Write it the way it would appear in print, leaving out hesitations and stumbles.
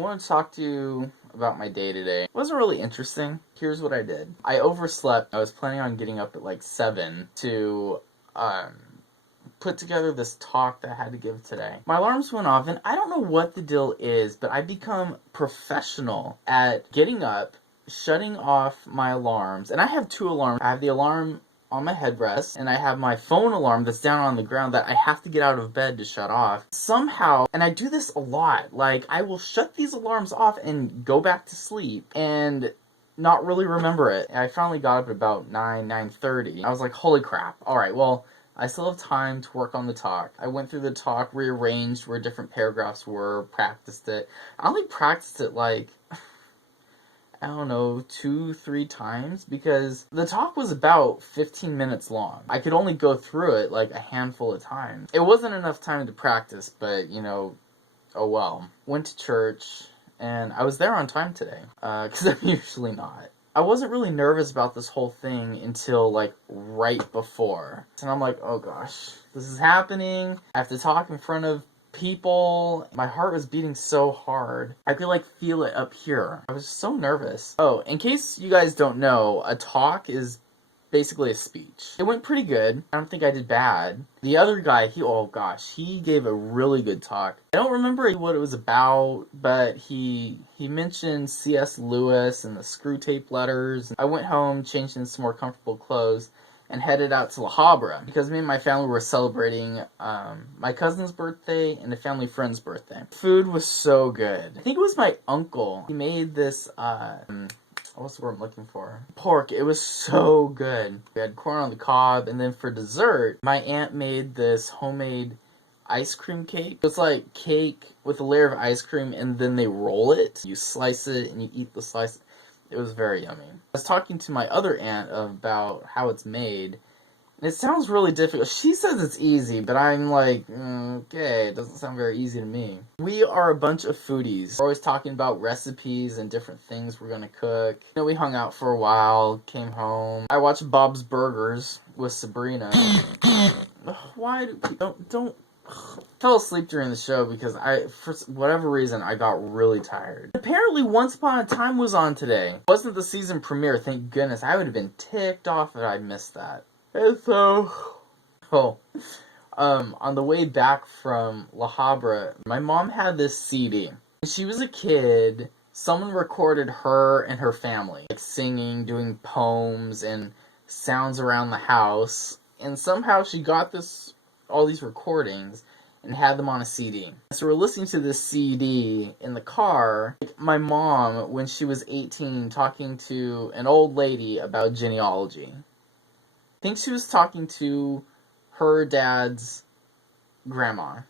want to talk to you about my day today. It wasn't really interesting. Here's what I did. I overslept. I was planning on getting up at like 7 to put together this talk that I had to give today. My alarms went off, and I don't know what the deal is, but I've become professional at getting up, shutting off my alarms, and I have 2 alarms. I have the alarm on my headrest, and I have my phone alarm that's down on the ground that I have to get out of bed to shut off. Somehow, and I do this a lot, like, I will shut these alarms off and go back to sleep, and not really remember it. I finally got up at about 9:30. I was like, holy crap. Alright, well, I still have time to work on the talk. I went through the talk, rearranged where different paragraphs were, practiced it. I only practiced it like, I don't know, 2-3 times, because the talk was about 15 minutes long. I could only go through it like a handful of times. It wasn't enough time to practice, but, you know, oh well. Went to church, and I was there on time today, because I'm usually not. I wasn't really nervous about this whole thing until, like, right before. And I'm like, oh gosh, this is happening. I have to talk in front of people. My heart was beating so hard. I could, like, feel it up here. I was so nervous. Oh, in case you guys don't know, a talk is basically a speech. It went pretty good. I don't think I did bad. The other guy, he gave a really good talk. I don't remember what it was about, but he mentioned C.S. Lewis and the screw tape letters. I went home, changed into some more comfortable clothes, and headed out to La Habra because me and my family were celebrating my cousin's birthday and a family friend's birthday. Food was so good. I think it was my uncle. He made this, what's the word I'm looking for? Pork. It was so good. We had corn on the cob, and then for dessert, my aunt made this homemade ice cream cake. It's like cake with a layer of ice cream, and then they roll it. You slice it, and you eat the slice. It was very yummy. I was talking to my other aunt about how it's made, and it sounds really difficult. She says it's easy, but I'm like, okay, it doesn't sound very easy to me. We are a bunch of foodies. We're always talking about recipes and different things we're gonna cook. You know, we hung out for a while, came home. I watched Bob's Burgers with Sabrina. Why do people don't fell asleep during the show because for whatever reason, I got really tired. Apparently, Once Upon a Time was on today. It wasn't the season premiere, thank goodness. I would have been ticked off if I missed that. And so, on the way back from La Habra, my mom had this CD. When she was a kid, someone recorded her and her family, like singing, doing poems, and sounds around the house. And somehow she got all these recordings and had them on a CD. So we're listening to this CD in the car. My mom, when she was 18, talking to an old lady about genealogy. I think she was talking to her dad's grandma.